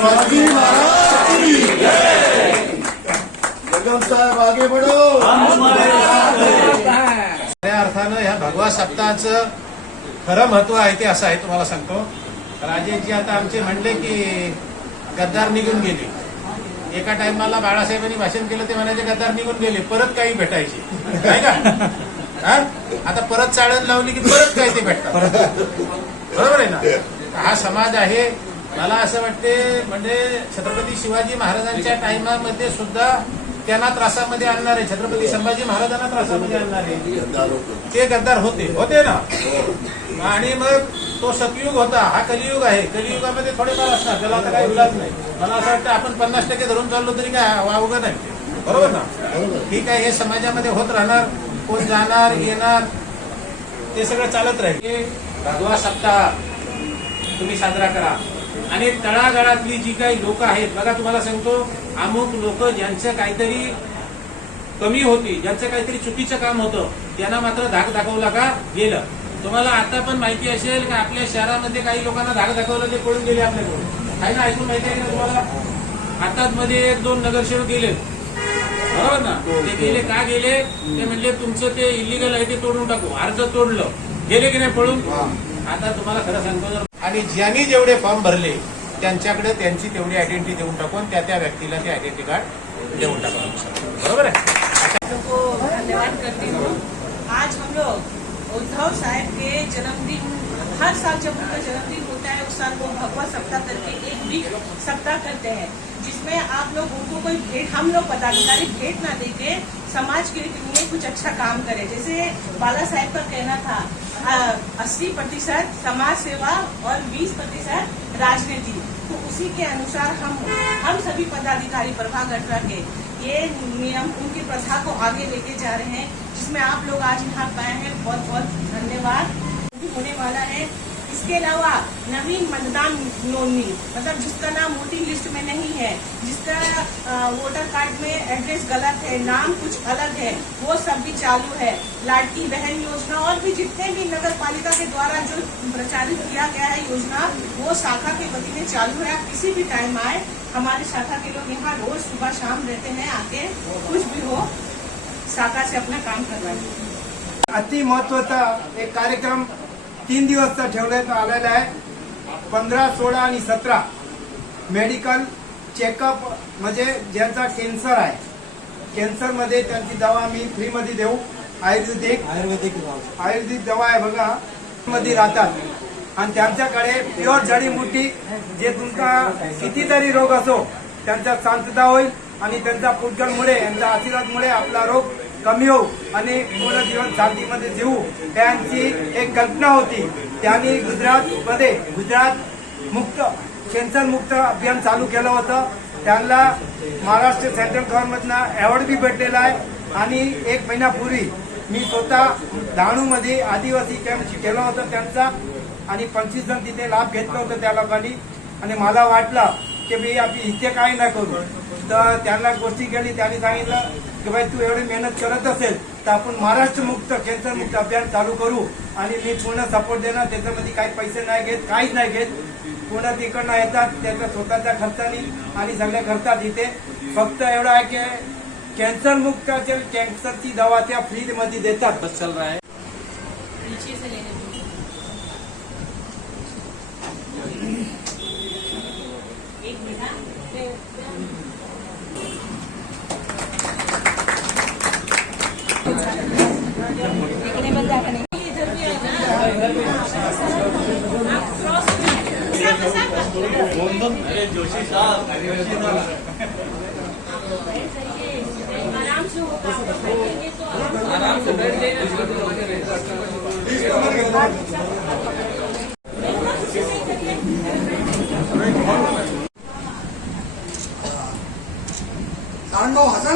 शिवाजी महाराज की जगम साहेब आगे बढ़ो खऱ्या अर्थानं ह्या भगवा सप्ताहाचं खरं महत्त्व आहे ते असं आहे तुम्हाला सांगतो. राजेशजी आता आमचे म्हणले की गद्दार निघून गेले. एका टायमाला बाळासाहेबांनी भाषण केलं ते म्हणायचे गद्दार निघून गेले परत काही भेटायचे. नाही का? आता परत चाळण लावली की परत काही ते भेटतात? बरोबर आहे ना? हा समाज आहे मला असं वाटते म्हणजे छत्रपती शिवाजी महाराजांच्या टाइमामध्ये सुद्धा त्यांना त्रासामध्ये आणणारे छत्रपती संभाजी महाराजांना त्रासामध्ये आणणारे ते गद्दार होते. होते. ना? आणि मग तो सतयुग होता. हा कलियुग आहे. कलियुगामध्ये थोडेफार असणार. त्याला आता काही इलाज नाही. मला असं वाटतं आपण पन्नास टक्के धरून चाललो तरी काय वावगं नाही. बरोबर ना? ठीक आहे हे समाजामध्ये होत राहणार. कोण जाणार येणार ते सगळं चालत राहील. हे भगवा सप्ताह तुम्ही साजरा करा. आणि तळागाळातली जी काही लोक आहेत बघा तुम्हाला सांगतो अमुक लोक ज्यांचं काहीतरी कमी होती ज्यांचं काहीतरी चुकीचं काम होतं त्यांना मात्र धाक दाखवला का? गेलं. तुम्हाला आता पण माहिती असेल की आपल्या शहरामध्ये काही लोकांना धाक दाखवलं ते पळून गेले आपल्याकडून. काही ना ऐकून माहिती आहे का तुम्हाला? हातात मध्ये एक दोन नगरसेवक गेले बरोबर ना? ते गेले का गेले? ते म्हणले तुमचं ते इलिगल आहे ते तोडून टाकू. अर्ज तोडलं. गेले की नाही पळून? आता तुम्हाला खरं सांगतो जर आणि ज्यांनी जेवढे फॉर्म भरले त्यांच्याकडे त्यांची तेवढी आयडेंटिटी देऊन टाकून त्या त्या व्यक्तीला ते आयडेंटिटी कार्ड देऊन टाकून. बरोबर आहे? हो, धन्यवाद करती हूँ. हो. आज हम लोग उद्धव साहब के जन्मदिन हर साल जब उनका जन्मदिन होता है उस साल वो भगवा सप्ताह करके एक वीक सप्ताह करते हैं जिसमें आप लोग उनको कोई भेंट हम लोग पदाधिकारी भेंट ना देके समाज के लिए कुछ अच्छा काम करें। जैसे बाला साहेब का कहना था अस्सी प्रतिशत समाज सेवा और बीस प्रतिशत राजनीति। तो उसी के अनुसार हम हम सभी पदाधिकारी प्रभाग अठारह के ये नियम, उनकी प्रथा को आगे लेके जा रहे हैं, जिसमें आप लोग आज यहाँ पाए हैं। बहुत बहुत धन्यवाद। होने वाला है इसके अलावा नवीन मतदान नोंदनी मतलब जिसका नाम वोटिंग लिस्ट में नहीं है जिसका वोटर कार्ड में एड्रेस गलत है, नाम कुछ अलग है, वो सब भी चालू है। लाडकी बहन योजना और भी जितने भी नगर पालिका के द्वारा जो प्रचारित किया गया है योजना, वो शाखा के वती में चालू है। आप किसी भी टाइम आए, हमारे शाखा के लोग यहाँ रोज सुबह शाम रहते हैं, आके कुछ भी हो, शाखा से अपना काम करवाइए अति महत्वाचा एक कार्यक्रम तीन दिवसचा ठेवण्यात आलेला आहे. पंधरा सोळा आणि सतरा मेडिकल चेकअप म्हणजे ज्यांचा कॅन्सर आहे. कॅन्सरमध्ये त्यांची दवा आम्ही फ्रीमध्ये देऊ. आयुर्वेदिक. आयुर्वेदिक आयुर्वेदिक दवा आहे बघा. मध्ये राहतात. आणि त्यांच्याकडे प्युअर जडीबुटी जे तुमचा कितीतरी रोग असो त्यांचा शांतता होईल आणि त्यांच्या पुटकळमुळे यांच्या आशीर्वादमुळे आपला रोग कमी होऊ आणि पूर्ण जीवन शांतीमध्ये जीवू त्यांची एक कल्पना होती. त्यांनी गुजरातमध्ये गुजरात मुक्त कॅन्सर मुक्त अभियान चालू केलं होतं. त्यांना महाराष्ट्र सेंट्रल गव्हर्नमेंटनं अवॉर्ड बी भेटलेला आहे. आणि एक महिन्यापूर्वी मी स्वतः डहाणूमध्ये आदिवासी कॅम्प केलं होतं त्यांचा. आणि पंचवीस जण तिथे लाभ घेतलं होतं त्या लोकांनी आणि मला वाटलं की मी आपली इथे काही नाही करू. तर त्यांना गोष्टी केली त्यांनी सांगितलं की भाई तू एवढी मेहनत करत असेल तर आपण महाराष्ट्र मुक्त कॅन्सर मुक्त अभियान चालू करू. आणि मी पूर्ण सपोर्ट देणार त्याच्यामध्ये काही पैसे नाही घेत काहीच नाही घेत. पूर्ण तिकडनं येतात त्याच्या स्वतःच्या खर्चाने आणि सगळ्या करतात इथे. फक्त एवढं आहे की कॅन्सर मुक्त कॅन्सरची दवा त्या फ्री मध्ये देतात. चल रहा है आराम से होगा आप लोग बैठेंगे तो आराम से बैठ तांडव हसा